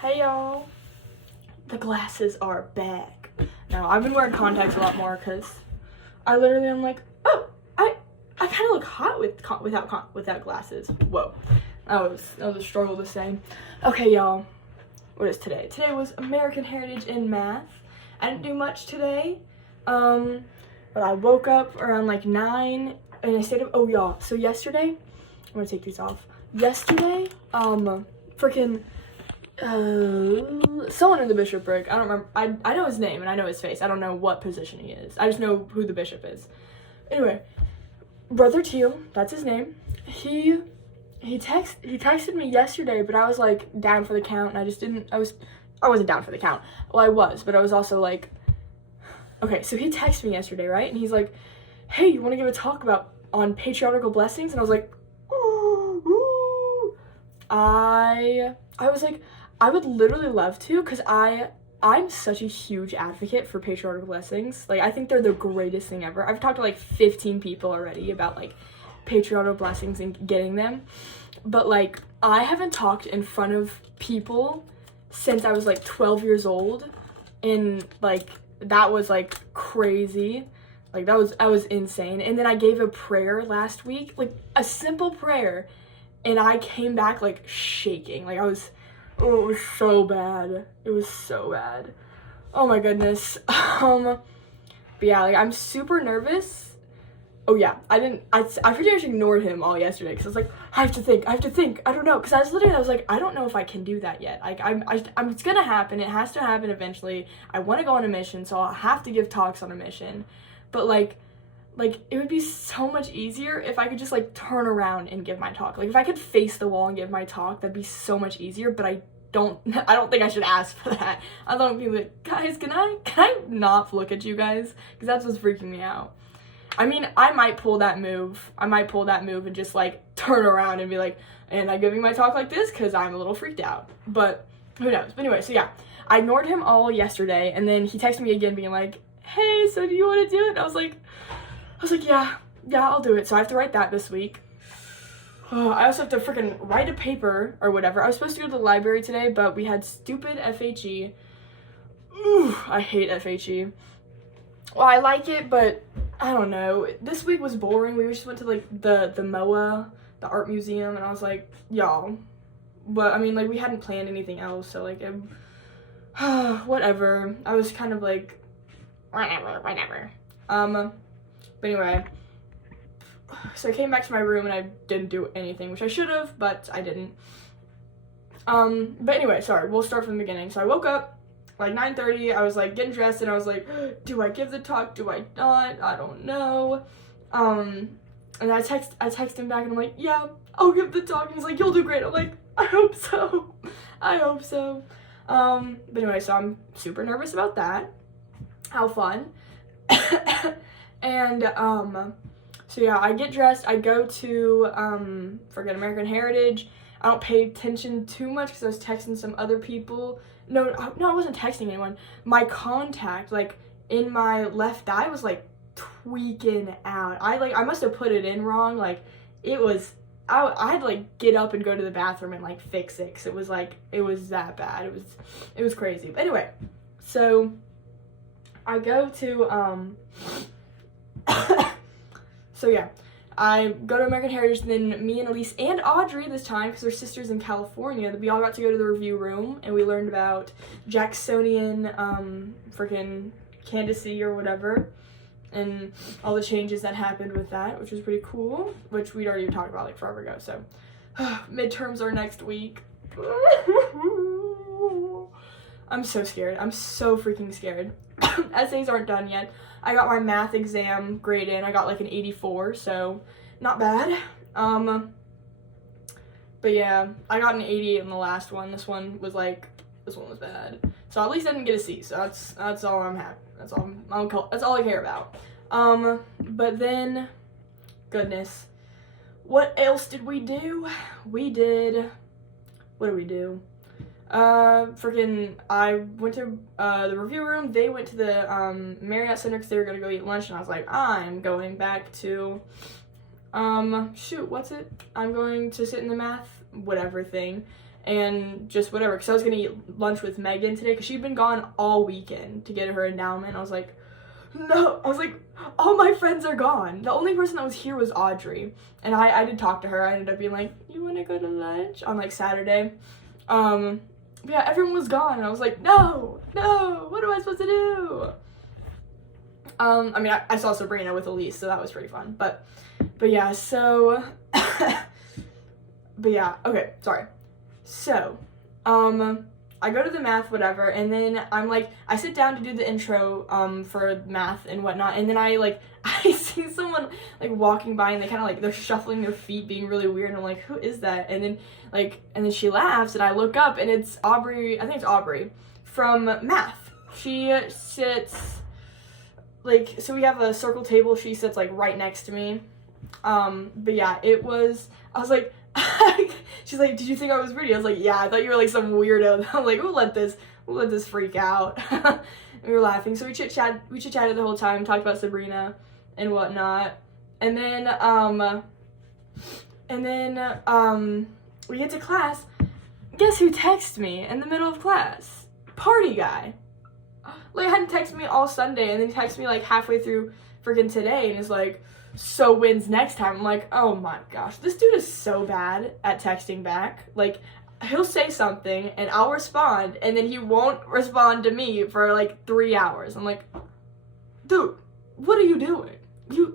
Hey y'all, the glasses are back. Now I've been wearing contacts a lot more because I literally am like, oh, I kind of look hot without glasses. Whoa, that was a struggle to say. Okay, y'all, what is today? Today was American Heritage and Math. I didn't do much today, but I woke up around like 9 and I stayed up. Oh y'all, so yesterday, I'm gonna take these off. Yesterday, someone in the bishopric, I don't remember, I know his name and I know his face. I don't know what position he is. I just know who the bishop is. Anyway, Brother Teal, that's his name. He texted me yesterday, but I was like down for the count and I wasn't down for the count. Well, I was, but I was also like, okay, so he texted me yesterday, right? And he's like, hey, you want to give a talk on patriarchal blessings? And I was like, ooh. I was like, I would literally love to, because I'm such a huge advocate for patriarchal blessings. Like, I think they're the greatest thing ever. I've talked to like 15 people already about like patriarchal blessings and getting them. But like, I haven't talked in front of people since I was like 12 years old. And like, that was like crazy. Like, that was insane. And then I gave a prayer last week, like a simple prayer. And I came back like shaking. Like, it was so bad. It was so bad. Oh my goodness. But yeah, like, I'm super nervous. Oh yeah, I pretty much ignored him all yesterday because I was like, I have to think. I don't know. Because I was like, I don't know if I can do that yet. Like, it's gonna happen. It has to happen eventually. I want to go on a mission, so I'll have to give talks on a mission. But like, it would be so much easier if I could just, like, turn around and give my talk. Like, if I could face the wall and give my talk, that'd be so much easier, but I don't think I should ask for that. I don't be like, guys, can I not look at you guys? Because that's what's freaking me out. I mean, I might pull that move. And just, like, turn around and be like, and I'm giving my talk like this because I'm a little freaked out. But who knows? But anyway, so yeah, I ignored him all yesterday, and then he texted me again being like, hey, so do you want to do it? And I was like, yeah, I'll do it. So I have to write that this week. I also have to freaking write a paper or whatever. I was supposed to go to the library today, but we had stupid FHE. Ooh, I hate FHE. Well, I like it, but I don't know. This week was boring. We just went to like the MOA, the art museum, and I was like, y'all. But I mean, like, we hadn't planned anything else, so like, whatever. I was kind of like, whatever. But anyway, so I came back to my room and I didn't do anything, which I should have, but I didn't. But anyway, sorry, we'll start from the beginning. So I woke up like 9:30, I was like getting dressed and I was like, do I give the talk? Do I not? I don't know. And I text him back and I'm like, yeah, I'll give the talk. And he's like, you'll do great. I'm like, I hope so. But anyway, so I'm super nervous about that. How fun. And so yeah, I get dressed, I go to American Heritage. I don't pay attention too much because I was texting some other people. No, I wasn't texting anyone. My contact, like, in my left eye was like tweaking out. I must have put it in wrong. Like, it was, I had to like get up and go to the bathroom and like fix it because it was that bad. It was crazy. But anyway, so I go to so yeah, I go to American Heritage, and then me and Elise and Audrey this time, because they're sisters in California, we all got to go to the review room, and we learned about Jacksonian, freaking candidacy or whatever, and all the changes that happened with that, which was pretty cool, which we'd already talked about like forever ago, so. Midterms are next week. I'm so scared. I'm so freaking scared. Essays aren't done yet. I got my math exam grade in. I got like an 84, so not bad. But yeah, I got an 88 in the last one. This one was bad. So at least I didn't get a C. So that's all I'm happy. That's all I care about. But then, goodness, what else did we do? What did we do? I went to the review room. They went to the Marriott Center because they were gonna go eat lunch, and I was like, I'm going back to I'm going to sit in the math whatever thing, and just whatever, because I was gonna eat lunch with Megan today because she'd been gone all weekend to get her endowment. I was like, no, I was like, all my friends are gone. The only person that was here was Audrey, and I did talk to her. I ended up being like, you want to go to lunch on like Saturday? But yeah, everyone was gone, and I was like, no, what am I supposed to do? I mean, I saw Sabrina with Elise, so that was pretty fun, but yeah, so, but yeah, okay, sorry. So, I go to the math, whatever, and then I'm like, I sit down to do the intro, for math and whatnot, and then I see someone, like, walking by, and they kind of, like, they're shuffling their feet, being really weird, and I'm like, who is that? And then she laughs, and I look up, and it's Aubrey, I think it's Aubrey, from math. She sits, like, so we have a circle table, she sits, like, right next to me, but yeah, I was like, she's like, did you think I was pretty? I was like, yeah, I thought you were like some weirdo. I'm like, we'll let this freak out. And we were laughing. So we chit-chatted the whole time, talked about Sabrina and whatnot. And then we get to class. Guess who texted me in the middle of class? Party guy. Like, hadn't texted me all Sunday, and then he texted me like halfway through freaking today and is like, so when's next time? I'm like, oh my gosh, this dude is so bad at texting back. Like, he'll say something and I'll respond, and then he won't respond to me for like 3 hours. I'm like, dude, what are you doing?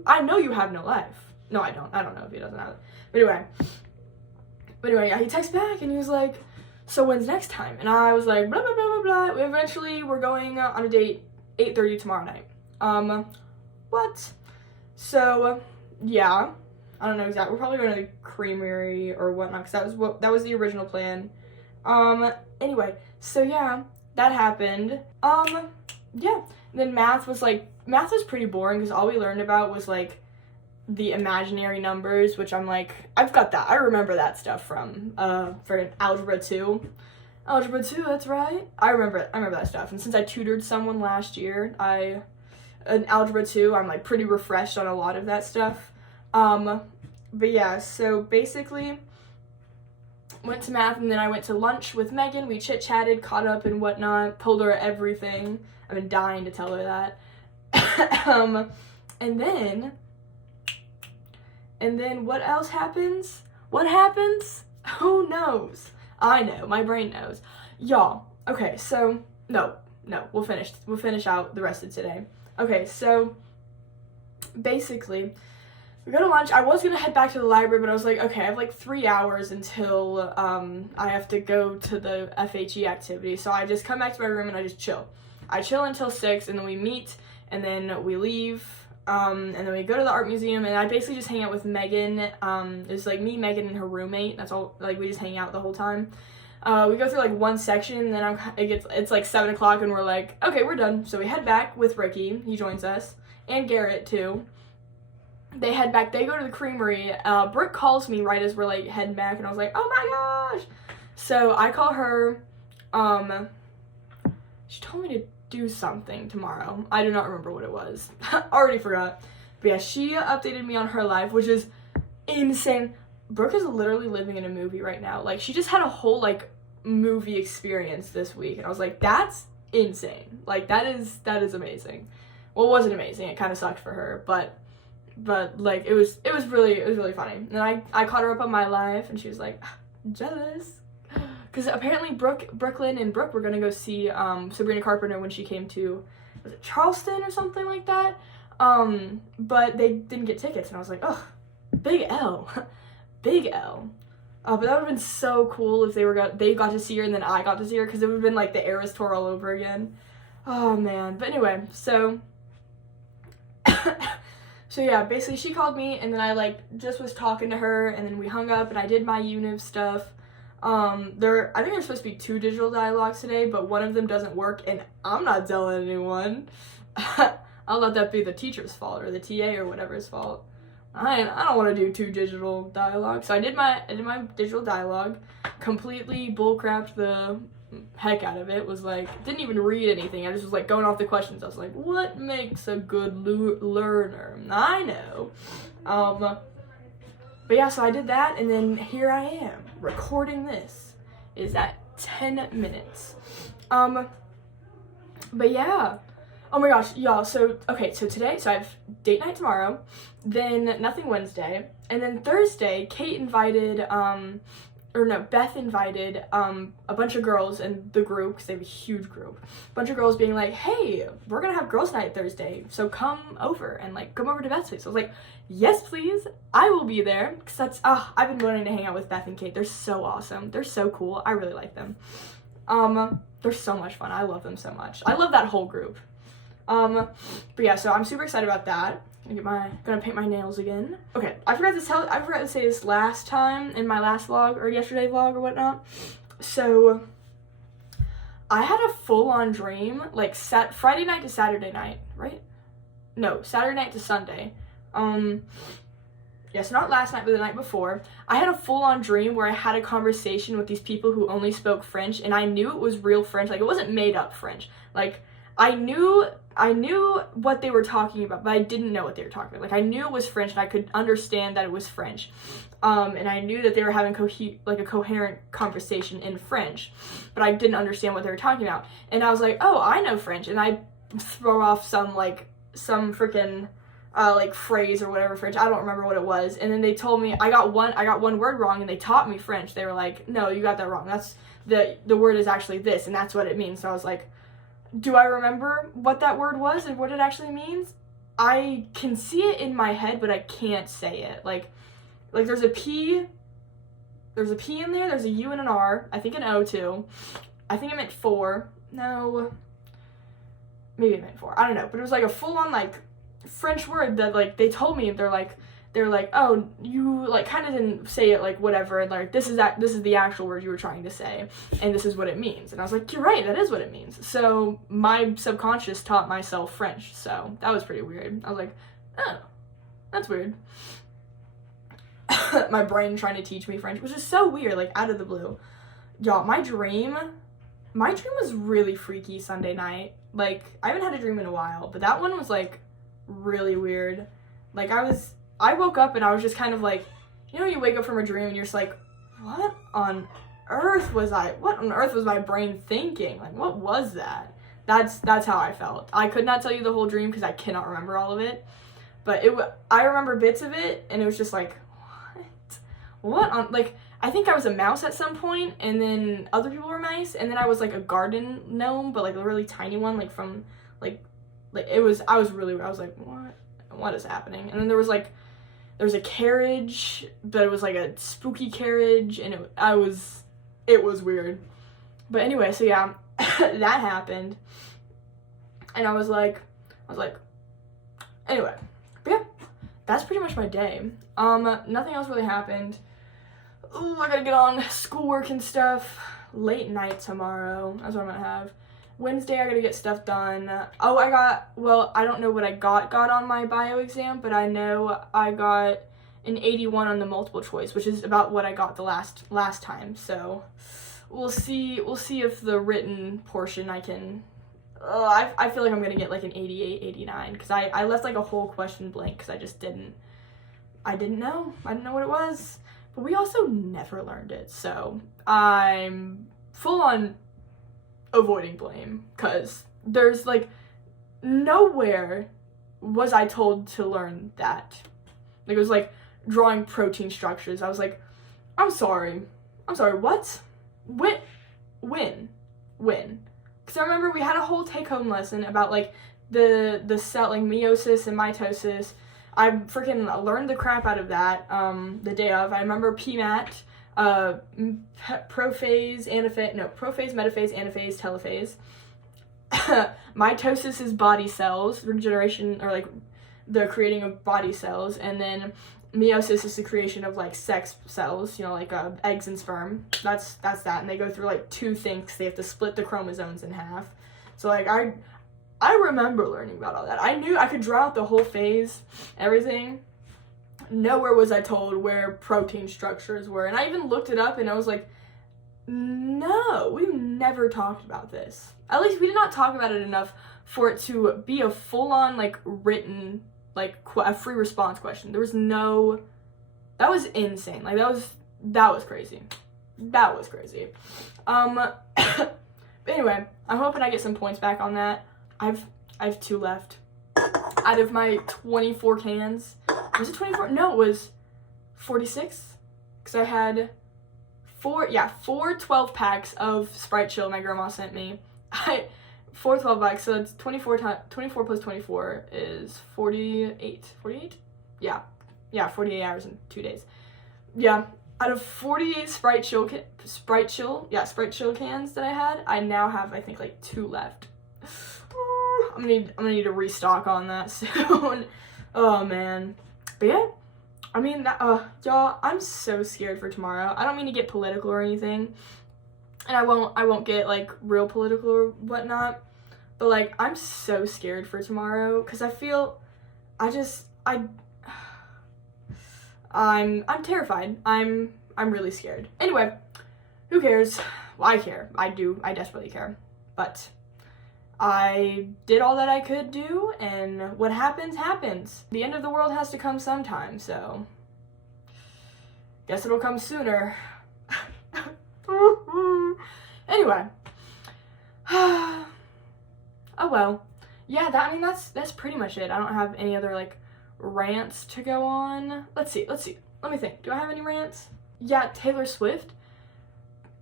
I know you have no life. No, I don't know if he doesn't have it. But anyway, yeah, he texts back and he was like, so when's next time? And I was like, blah, blah, blah, blah, blah. Eventually, we're going on a date 8:30 tomorrow night. What? So, yeah, I don't know exactly. We're probably going to the creamery or whatnot, because that was the original plan. Anyway, so yeah, that happened. Yeah, and then math was pretty boring, because all we learned about was, like, the imaginary numbers, which I'm like, I've got that. I remember that stuff from, for Algebra 2. Algebra 2, that's right. I remember that stuff, and since I tutored someone last year, in Algebra 2, I'm, like, pretty refreshed on a lot of that stuff. But yeah, so basically, went to math, and then I went to lunch with Megan. We chit-chatted, caught up and whatnot, told her everything. I've been dying to tell her that. And then what else happens? What happens? Who knows? I know, my brain knows. Y'all, okay, so, no, we'll finish out the rest of today. Okay, so basically, we go to lunch. I was gonna head back to the library, but I was like, okay, I have like 3 hours until I have to go to the FHE activity. So I just come back to my room and I just chill. I chill until 6, and then we meet, and then we leave, and then we go to the art museum, and I basically just hang out with Megan. It's like me, Megan, and her roommate. That's all. Like, we just hang out the whole time. We go through like one section, and then it's like 7 o'clock, and we're like, okay, we're done. So we head back with Ricky. He joins us, and Garrett too. They head back. They go to the creamery. Brooke calls me right as we're like heading back, and I was like, oh my gosh. So I call her. She told me to do something tomorrow. I do not remember what it was. Already forgot. But yeah, she updated me on her life, which is insane. Brooke is literally living in a movie right now. Like, she just had a whole, like, movie experience this week, and I was like, that's insane. Like, that is amazing. Well, it wasn't amazing. It kind of sucked for her, but like, it was really funny. And then I caught her up on my life, and she was like, jealous. Because apparently Brooklyn and Brooke were going to go see Sabrina Carpenter when she came to, was it Charleston or something like that? But they didn't get tickets, and I was like, ugh, big L. Big L. But that would have been so cool if they got to see her and then I got to see her, because it would have been like the Eras tour all over again. Oh man. But anyway, so so yeah, basically she called me, and then I like just was talking to her, and then we hung up, and I did my UNIV stuff. I think there's supposed to be 2 digital dialogues today, but one of them doesn't work, and I'm not telling anyone. I'll let that be the teacher's fault, or the TA or whatever's fault. I don't want to do 2 digital dialogues. So I did my digital dialogue, completely bullcrapped the heck out of it. Was like, didn't even read anything. I just was like going off the questions. I was like, what makes a good learner? I know. But yeah, so I did that, and then here I am recording this is at 10 minutes. But yeah. Oh my gosh, y'all, so today, I have date night tomorrow, then nothing Wednesday, and then Thursday, Beth invited a bunch of girls in the group, because they have a huge group, a bunch of girls being like, hey, we're gonna have girls night Thursday, so come over, and like, come over to Beth's place. So I was like, yes, please, I will be there, because I've been wanting to hang out with Beth and Kate. They're so awesome, they're so cool, I really like them. They're so much fun, I love them so much. I love that whole group. But yeah, so I'm super excited about that. Gonna paint my nails again. Okay, I forgot to say this last time in my last vlog, or yesterday vlog or whatnot. So, I had a full-on dream, like, Friday night to Saturday night, right? No, Saturday night to Sunday. Yes, not last night, but the night before. I had a full-on dream where I had a conversation with these people who only spoke French, and I knew it was real French. Like, it wasn't made-up French. Like, I knew what they were talking about, but I didn't know what they were talking about. Like, I knew it was French, and I could understand that it was French. And I knew that they were having a coherent conversation in French, but I didn't understand what they were talking about. And I was like, oh, I know French. And I throw off some freaking, phrase or whatever French. I don't remember what it was. And then they told me, I got one word wrong, and they taught me French. They were like, no, you got that wrong. That's, the word is actually this, and that's what it means. So I was like, do I remember what that word was and what it actually means? I can see it in my head, but I can't say it. Like there's a P in there, there's a U and an R, I think an O too. I think it meant 4. No, maybe it meant 4. I don't know, but it was like a full-on like French word that like they told me. They're like, oh, you like kind of didn't say it like whatever, and like this is the actual word you were trying to say, and this is what it means. And I was like, you're right, that is what it means. So my subconscious taught myself French, so that was pretty weird. I was like, oh, that's weird. My brain trying to teach me French, which is so weird, like out of the blue. Y'all, my dream was really freaky Sunday night. Like, I haven't had a dream in a while, but that one was like really weird. Like, I woke up and I was just kind of like, you know, you wake up from a dream and you're just like, what on earth was my brain thinking? Like, what was that? That's how I felt. I could not tell you the whole dream because I cannot remember all of it, but I remember bits of it, and it was just like, what on, like, I think I was a mouse at some point, and then other people were mice, and then I was like a garden gnome, but like a really tiny one, like from, like I was like, what is happening? And then there was a carriage, but it was like a spooky carriage, and it was weird. But anyway, so yeah, that happened, and I was like, anyway, but yeah, that's pretty much my day. Nothing else really happened. Ooh, I gotta get on schoolwork and stuff. Late night tomorrow, that's what I'm gonna have. Wednesday, I gotta get stuff done. Oh, I don't know what I got on my bio exam, but I know I got an 81 on the multiple choice, which is about what I got the last time. So we'll see if the written portion I can, I feel like I'm gonna get like an 88, 89, because I left like a whole question blank because I didn't know what it was, but we also never learned it, so I'm full on avoiding blame, because there's like nowhere was I told to learn that. Like, it was like drawing protein structures. I was like, I'm sorry, what? When? Because I remember we had a whole take-home lesson about like the cell, like meiosis and mitosis. I freaking learned the crap out of that the day of. I remember PMAT, prophase, metaphase, anaphase, telophase. Mitosis is body cells, regeneration, or like the creating of body cells, and then meiosis is the creation of like sex cells, you know, like eggs and sperm. That's that, and they go through like 2 things. They have to split the chromosomes in half. So like I remember learning about all that. I knew I could draw out the whole phase, everything. Nowhere was I told where protein structures were. And I even looked it up, and I was like, no, we've never talked about this. At least we did not talk about it enough for it to be a full-on, like, written, like, a free response question. There was no, that was insane. Like, that was crazy. that was crazy. But anyway, I'm hoping I get some points back on that. I have 2 left out of my 24 cans. Was it 24? No, it was 46, because I had 4 12 packs of Sprite Chill my grandma sent me. 4 12 packs, so it's 24 plus 24 is 48. Yeah, 48 hours and 2 days. Yeah, out of 48 Sprite Chill cans that I had, I now have, I think, like 2 left. I'm gonna need to restock on that soon. Oh man. But yeah, I mean, y'all, I'm so scared for tomorrow. I don't mean to get political or anything, and I won't get like real political or whatnot, but like I'm so scared for tomorrow because I feel I'm terrified. I'm really scared. Anyway, who cares? Well, I care. I do. I desperately care. But I did all that I could do, and what happens, happens. The end of the world has to come sometime, so guess it'll come sooner. Anyway. Oh well. Yeah, that's pretty much it. I don't have any other like rants to go on. Let's see. Let me think. Do I have any rants? Yeah, Taylor Swift.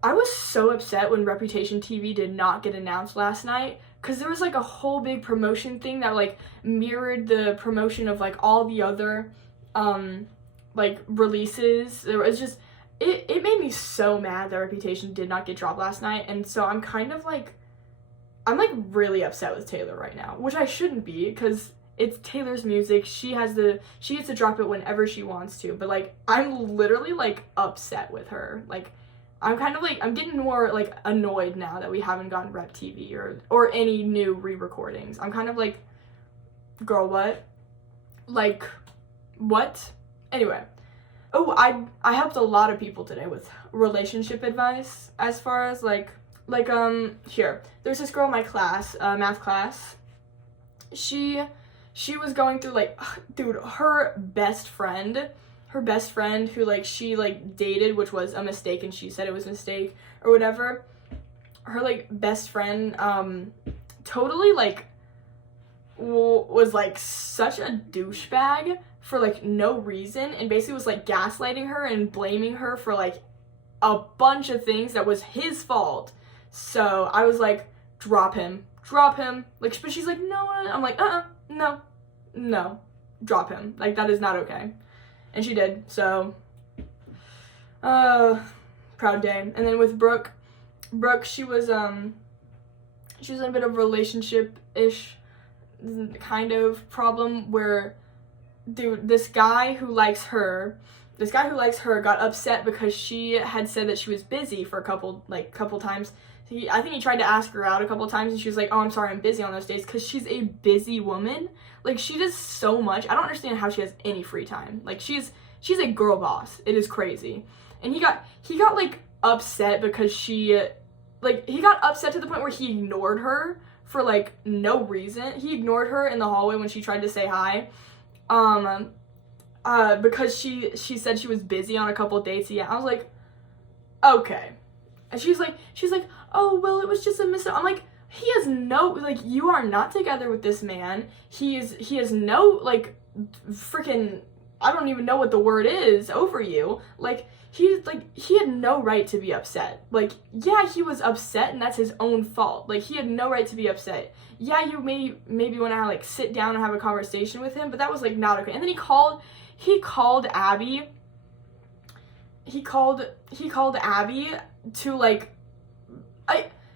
I was so upset when Reputation TV did not get announced last night, because there was like a whole big promotion thing that like mirrored the promotion of like all the other like releases. There was just it made me so mad that Reputation did not get dropped last night, and so I'm kind of like I'm like really upset with Taylor right now, which I shouldn't be, because it's Taylor's music. She gets to drop it whenever she wants to, but like I'm literally like upset with her. Like I'm kind of like, I'm getting more like annoyed now that we haven't gotten Rep TV or any new re-recordings. I'm kind of like, girl, what? Like, what? Anyway. Oh, I helped a lot of people today with relationship advice, as far as like here. There's this girl in my class, math class. She was going through like, dude, her best friend who like she like dated, which was a mistake, and she said it was a mistake or whatever. Her like best friend totally like was like such a douchebag for like no reason, and basically was like gaslighting her and blaming her for like a bunch of things that was his fault. So I was like, drop him, like, but she's like, no, I'm like, no, drop him, like that is not okay. And she did, so, proud day. And then with Brooke, she was in a bit of relationship-ish kind of problem where, dude, this guy who likes her got upset because she had said that she was busy for a couple times. I think he tried to ask her out a couple times, and she was like, oh, I'm sorry, I'm busy on those days, because she's a busy woman. Like, she does so much. I don't understand how she has any free time. Like, she's a girl boss. It is crazy. And he got like upset because he got upset to the point where he ignored her for like no reason. He ignored her in the hallway when she tried to say hi. Because she said she was busy on a couple dates. Yeah, I was like, okay. And she's like, oh, well, it was just a mistake. I'm like, he has no, like, you are not together with this man. He has no, like, freaking, I don't even know what the word is, over you. Like, he had no right to be upset. Like, yeah, he was upset, and that's his own fault. Like, he had no right to be upset. Yeah, you maybe want to, like, sit down and have a conversation with him, but that was, like, not okay. And then he called Abby. He called Abby to, like,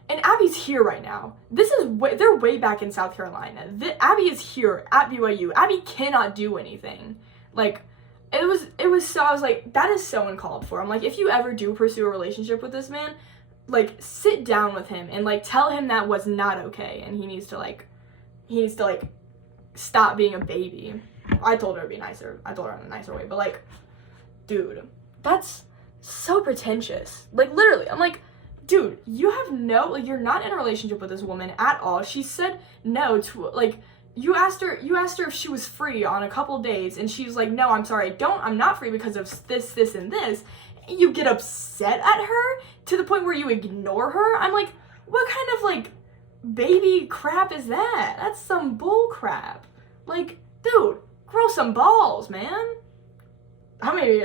and Abby's here right now. They're way back in South Carolina. Abby is here at BYU. Abby cannot do anything. Like, it was so, I was like, that is so uncalled for. I'm like, if you ever do pursue a relationship with this man, like, sit down with him and, like, tell him that was not okay, and he needs to stop being a baby. I told her to be nicer. I told her in a nicer way, but, like, dude, that's so pretentious. Like, literally, I'm like, dude, you have no, like, you're not in a relationship with this woman at all. She said no to, like, you asked her if she was free on a couple days, and she's like, no, I'm sorry, I'm not free because of this, and this. you get upset at her to the point where you ignore her. I'm like, what kind of, like, baby crap is that? That's some bull crap. Like, dude, grow some balls, man. How many?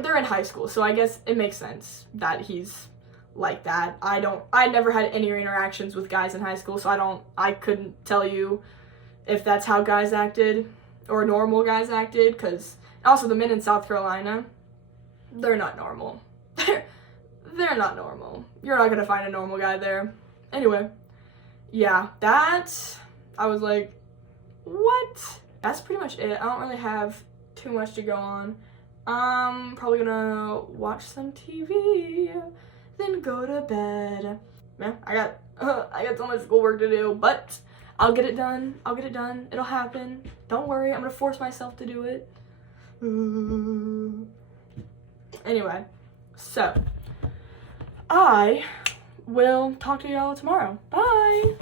They're in high school, so I guess it makes sense that he's like that. I never had any interactions with guys in high school, so I couldn't tell you if that's how guys acted or normal guys acted, because also the men in South Carolina, they're not normal. They're not normal. You're not gonna find a normal guy there. Anyway, yeah, I was like, what? That's pretty much it. I don't really have too much to go on. I'm probably gonna watch some TV, then go to bed. Man, I got so much schoolwork to do, but I'll get it done. It'll happen. Don't worry, I'm gonna force myself to do it. Anyway, so I will talk to y'all tomorrow. Bye!